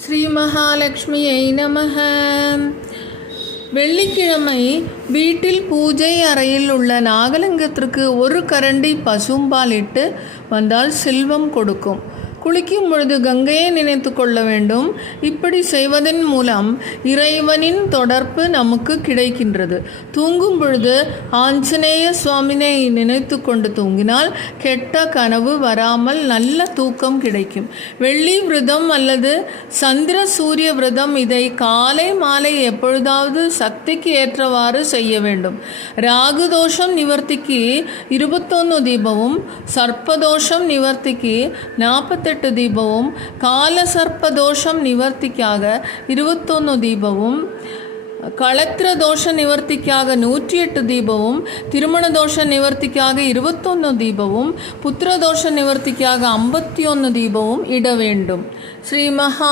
ஸ்ரீ மகாலட்சுமியை நமக. வெள்ளிக்கிழமை வீட்டில் பூஜை அறையில் உள்ள நாகலிங்கத்திற்கு ஒரு கரண்டி பசும்பால் இட்டு வந்தால் செல்வம் கொடுக்கும். குளிக்கும் பொழுது கங்கையை நினைத்து கொள்ள வேண்டும். இப்படி செய்வதன் மூலம் இறைவனின் தொடர்பு நமக்கு கிடைக்கின்றது. தூங்கும் பொழுது ஆஞ்சநேய சுவாமினை நினைத்து கொண்டு தூங்கினால் கெட்ட கனவு வராமல் நல்ல தூக்கம் கிடைக்கும். வெள்ளி விரதம் அல்லது சந்திர சூரிய விரதம் இதை காலை மாலை எப்பொழுதாவது சக்திக்கு ஏற்றவாறு செய்ய வேண்டும். ராகு தோஷம் நிவர்த்திக்கு 21 தீபமும், சர்ப்பதோஷம் நிவர்த்திக்கு 48 தீபமும், கால சர்ப்ப தோஷம் நிவர்த்திக்காக 21 தீபமும், களத்திர தோஷ நிவர்த்திக்காக 108 தீபமும், திருமண தோஷ நிவர்த்திக்காக 21 தீபமும், புத்திர தோஷ நிவர்த்திக்காக 51 தீபமும் இட வேண்டும். ஸ்ரீ மகா